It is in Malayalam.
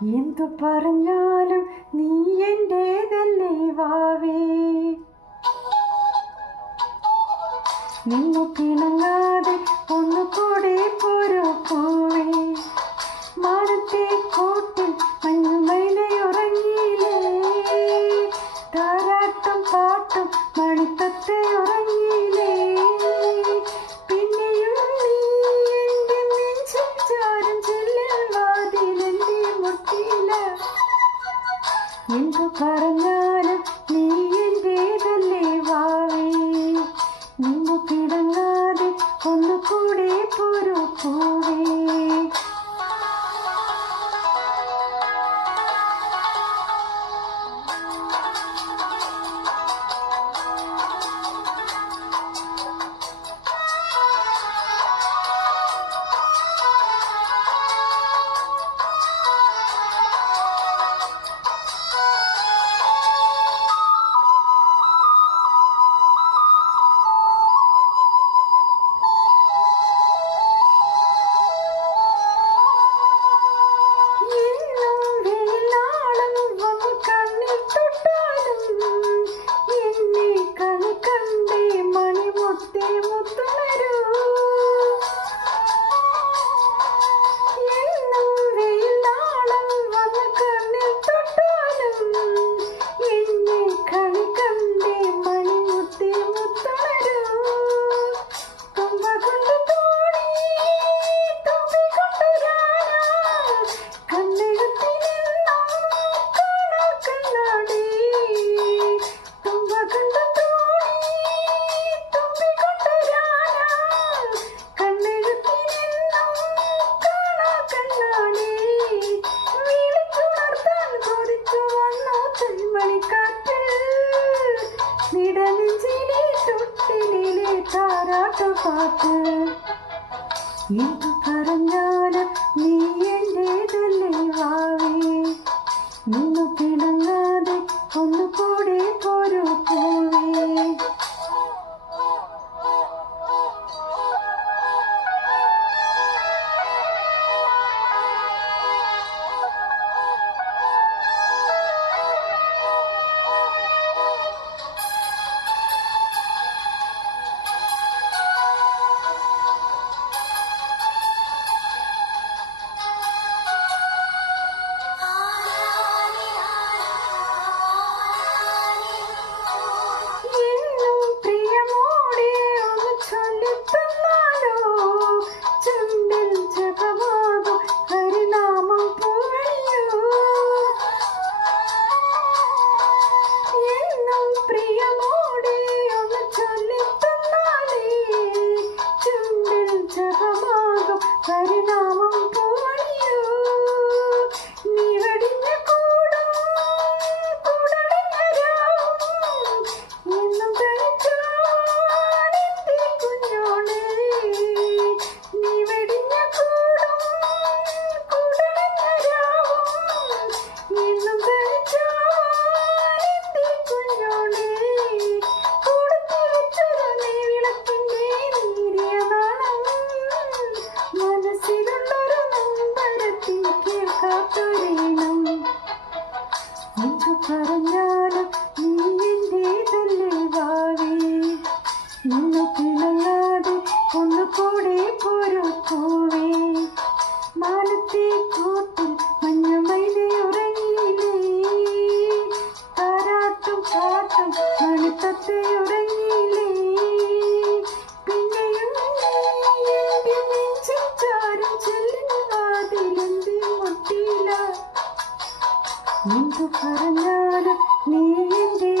എന്തു പറഞ്ഞാലും നീ എന്റേതല്ലേ വാവേ, നിന്നു പിണങ്ങാതെ ഒന്നുകൂടെ പോരോ പൂവേ. മാനത്തെ കൂട്ടിൽ മഞ്ഞുമൈലയുറങ്ങിയില്ലേ, താരാട്ടും പാട്ടും മണിത്തത്തയുറങ്ങിയില്ലേ. പിന്നെയും നീ എൻ്റെ നെഞ്ചിൽ ചാരും ചെല്ലിൽ വാതിലെന്തേ മുട്ടിയില്ല. എന്തു പറഞ്ഞാലും നീ എന്റേതല്ലേ വാവേ, നിന്നു പിടങ്ങാതെ ഒന്നുകൂടെ പോരോ പൂവേ. പാട്ട് എന്തു പറഞ്ഞാലും നീ എന്റേതല്ലേ വാവേ, നിന്നു പിണങ്ങാതെ ഒന്നുകൂടെ പോരോ പൂവേ. പരിണാമം പോണിയോ നീ വെടിഞ്ഞ കൂടും കൂടടങ്ങരാവും എന്നും കഴിച്ചാണെന്റെ കുഞ്ഞോളെ. നീ വെടിഞ്ഞ കൂടും കൂടടങ്ങരാവും എന്നും കഴിച്ചാണെന്റെ കുഞ്ഞോളെ. കൊടുത്തി വെച്ചൊരു നെയ്വിളക്കിന്റെ നീരിയ നാളം മനസ്സിലുള്ളൊരു നമ്പരത്തിൽ കേൾക്കാത്തൊരീണം. എന്തു പറഞ്ഞാലും നീ എന്റേതല്ലേ വാവേ, നിന്നു പിണങ്ങാതെ ഒന്നുകൂടെ പോരോ പൂവേ. മാനത്തെ കൂട്ടിൽ മഞ്ഞുമൈലയുറങ്ങിയില്ലേ, താരാട്ടും പാട്ടും മണിത്തത്തയുറങ്ങിയില്ലേ. പിന്നെയും എന്റെ നെഞ്ചിൽ ചാരും ചെല്ലിൻ വാതിലെന്തേ മുട്ടിയില്ല. എന്തു പറഞ്ഞാലും നീ എന്റെ